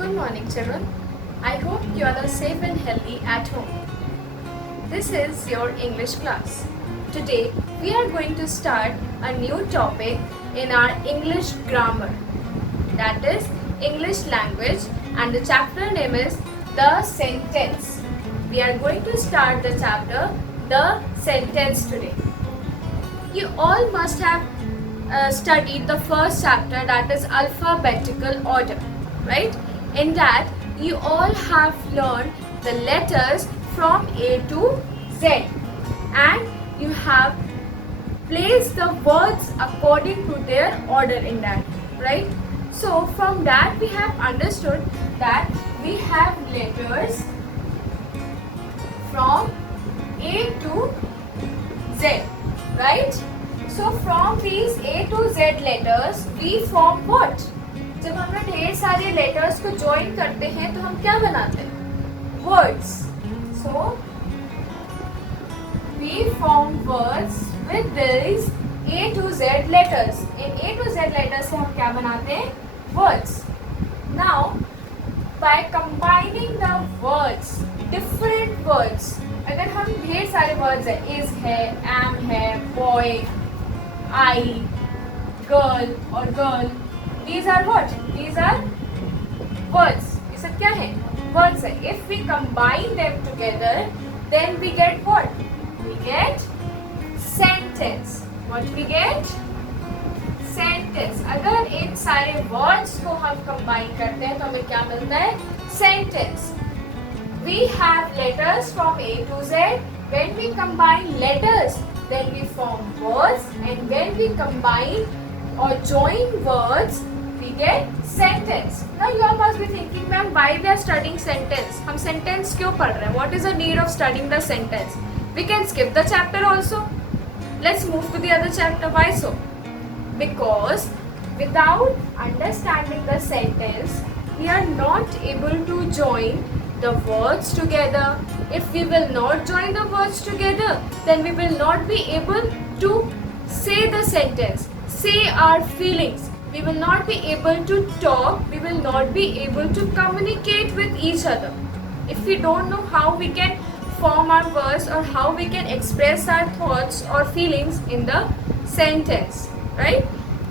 Good morning, children. I hope you are all safe and healthy at home. This is your English class. Today, we are going to start a new topic in our English grammar. That is English language, and the chapter name is The Sentence. We are going to start the chapter The Sentence today. You all must have studied the first chapter, that is alphabetical order, right? In that you all have learned the letters from A to Z, and you have placed the words according to their order in that, right? So from that we have understood that we have letters from A to Z, right? So from these A to Z letters we form what? जब हम लोग ढेर सारे letters को join करते हैं तो हम क्या बनाते हैं? Words. So we form words with this A to Z letters. इन A to Z letters से हम क्या बनाते हैं? Words. Now by combining the words, different words, अगर हम ढेर सारे वर्ड्स है, is है, am है, boy, I, girl और girl, these are what? These are words. ये सब क्या है? Words है. If we combine them together, then we get what? We get sentence. What we get? Sentence. अगर इन सारे words को हम combine करते हैं तो हमें क्या मिलता है? Sentence. We have letters from A to Z. When we combine letters, then we form words, and when we combine or join words, we get sentence. Now you all must be thinking, ma'am, why we are studying sentence? हम sentence क्यों पढ़ रहे हैं? What is the need of studying the sentence? We can skip the chapter also. Let's move to the other chapter. Why so? Because without understanding the sentence, we are not able to join the words together. If we will not join the words together, then we will not be able to say the sentence, say our feelings. We will not be able to talk. We will not be able to communicate with each other. If we don't know how we can form our words or how we can express our thoughts or feelings in the sentence, right?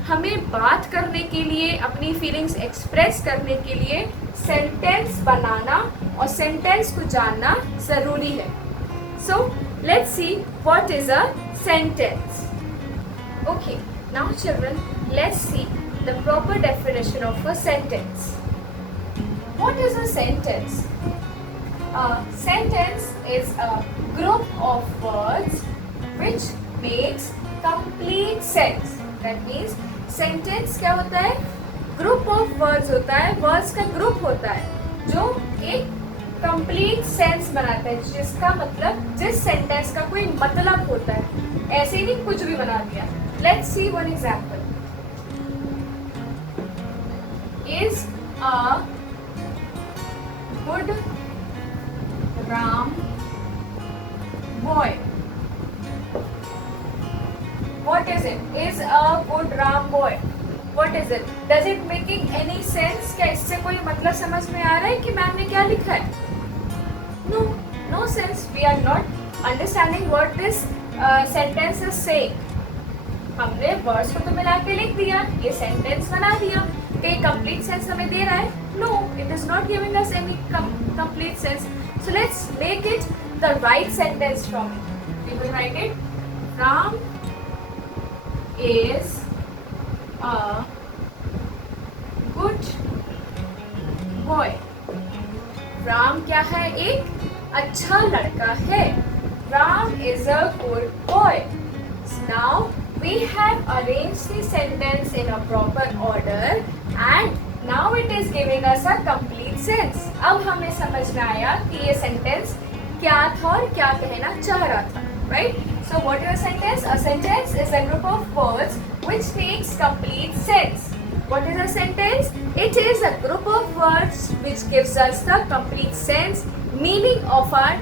हमें बात करने के लिए, अपनी feelings express करने के लिए sentence बनाना और सेंटेंस को जानना ज़रूरी है. So let's see what is a sentence. Okay, now children, let's see the proper definition of a sentence. What is a sentence? A sentence is a group of words which makes complete sense. That means sentence क्या होता है? Group of words होता है, words का group होता है जो एक complete sense बनाता है, जिसका मतलब जिस sentence का कोई मतलब होता है. ऐसे ही नहीं कुछ भी बना दिया. Let's see one example. Is a good Ram boy. What is it? Is a good Ram boy. What is it? Does it making any sense? क्या इससे कोई मतलब समझ में आ रहा है कि मैम ने क्या लिखा है? No, no sense. We are not understanding what this sentence is saying. हमने words को तो मिला के लिख दिया, ये sentence बना दिया. कहीं complete sense हमें दे रहा है? No, it is not giving us any complete sense. So let's make it the right sentence from it. We will write it. Ram is a good boy. Ram क्या है? एक अच्छा लड़का है. Ram is a good boy. Now we have arranged the sentence in a proper order, and now it is giving us a complete sense. अब हमें समझ में आया कि ये sentence क्या था और क्या कहना चाह रहा था, right? So what is a sentence? A sentence is a group of words which makes complete sense. What is a sentence? It is a group of words which gives us the complete sense, meaning of our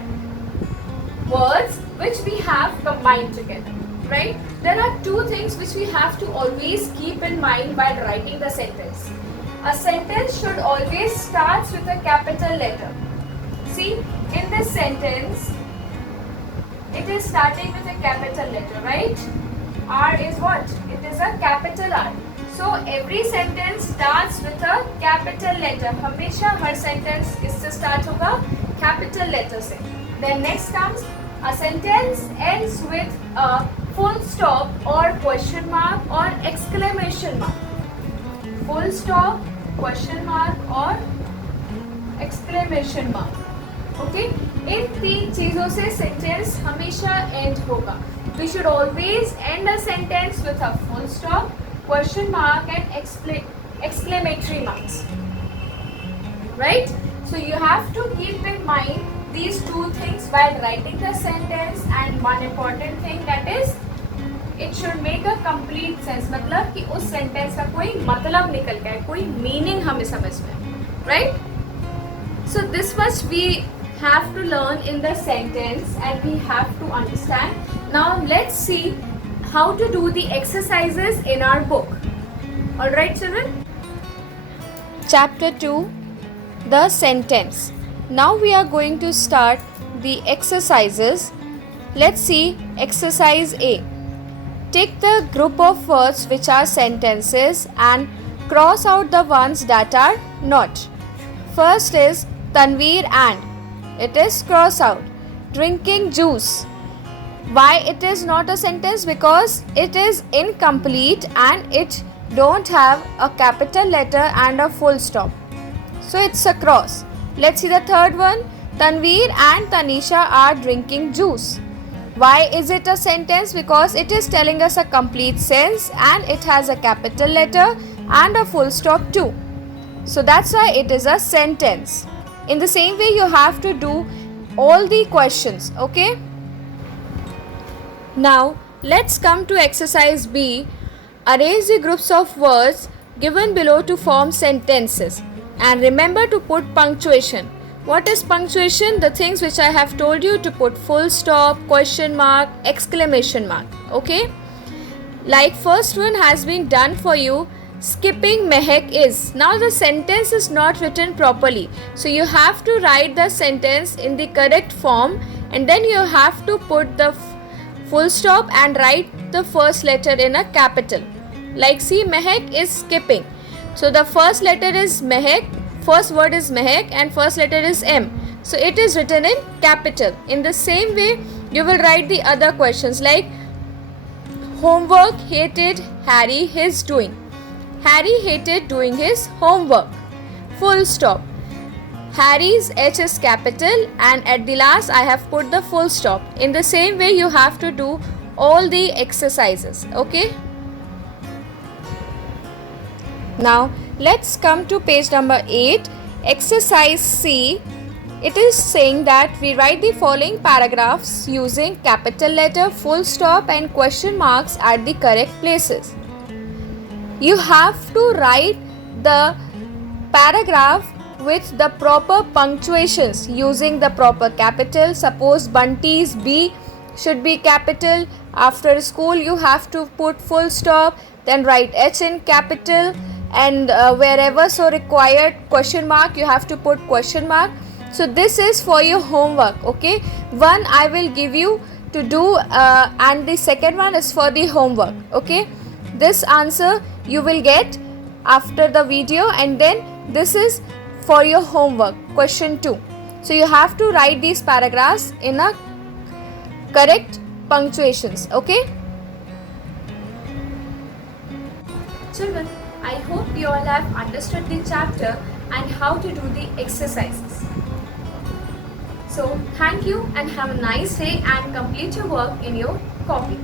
words which we have combined together, right? There are two things which we have to always keep in mind while writing the sentence. A sentence should always start with a capital letter. See, in this sentence, it is starting with a capital letter, right? R is what? It is a capital R. So every sentence starts with a capital letter. हमेशा हर sentence किससे start होगा? Capital letter से. Then next comes a sentence ends with a full stop or question mark or exclamation mark. Full stop, question mark or exclamation mark. Okay? इन तीन चीजों से sentence हमेशा end होगा. We should always end a sentence with a full stop, question mark and exclamatory marks. Right? So you have to keep in mind these two things while writing the sentence, and one important thing, that is it should make a complete sense. मतलब कि उस sentence का कोई मतलब निकल के आए, कोई meaning हमें समझ में, right? So this much we have to learn in the sentence and we have to understand. Now let's see how to do the exercises in our book. Alright children? Chapter 2, the sentence. Now we are going to start the exercises. Let's see exercise A. Take the group of words which are sentences and cross out the ones that are not. First is Tanveer and. It is cross out. Drinking juice. Why it is not a sentence? Because it is incomplete and it don't have a capital letter and a full stop. So it's a cross. Let's see the third one. Tanveer and Tanisha are drinking juice. Why is it a sentence? Because it is telling us a complete sense and it has a capital letter and a full stop too. So that's why it is a sentence. In the same way, you have to do all the questions, okay? Now, let's come to exercise B. Arrange the groups of words given below to form sentences. And remember to put punctuation. What is punctuation? The things which I have told you to put full stop, question mark, exclamation mark, okay? Like first one has been done for you. Skipping Mehak is. Now the sentence is not written properly. So you have to write the sentence in the correct form and then you have to put the full stop and write the first letter in a capital. Like see, Mehak is skipping. So the first letter is Mehak, first word is Mehak and first letter is M. So it is written in capital. In the same way, you will write the other questions like homework hated Harry his doing. Harry hated doing his homework. Full stop. Harry's H is capital and at the last I have put the full stop. In the same way you have to do all the exercises. Okay. Now let's come to page number 8. Exercise C. It is saying that we write the following paragraphs using capital letter, full stop and question marks at the correct places. You have to write the paragraph with the proper punctuations using the proper capital. Suppose Bunty's B should be capital. After school you have to put full stop, then write H in capital, and wherever so required question mark you have to put question mark. So this is for your homework, okay? One I will give you to do and the second one is for the homework, okay? This answer you will get after the video and then this is for your homework, question 2. So you have to write these paragraphs in a correct punctuations, okay? Children, I hope you all have understood the chapter and how to do the exercises. So thank you and have a nice day and complete your work in your copy.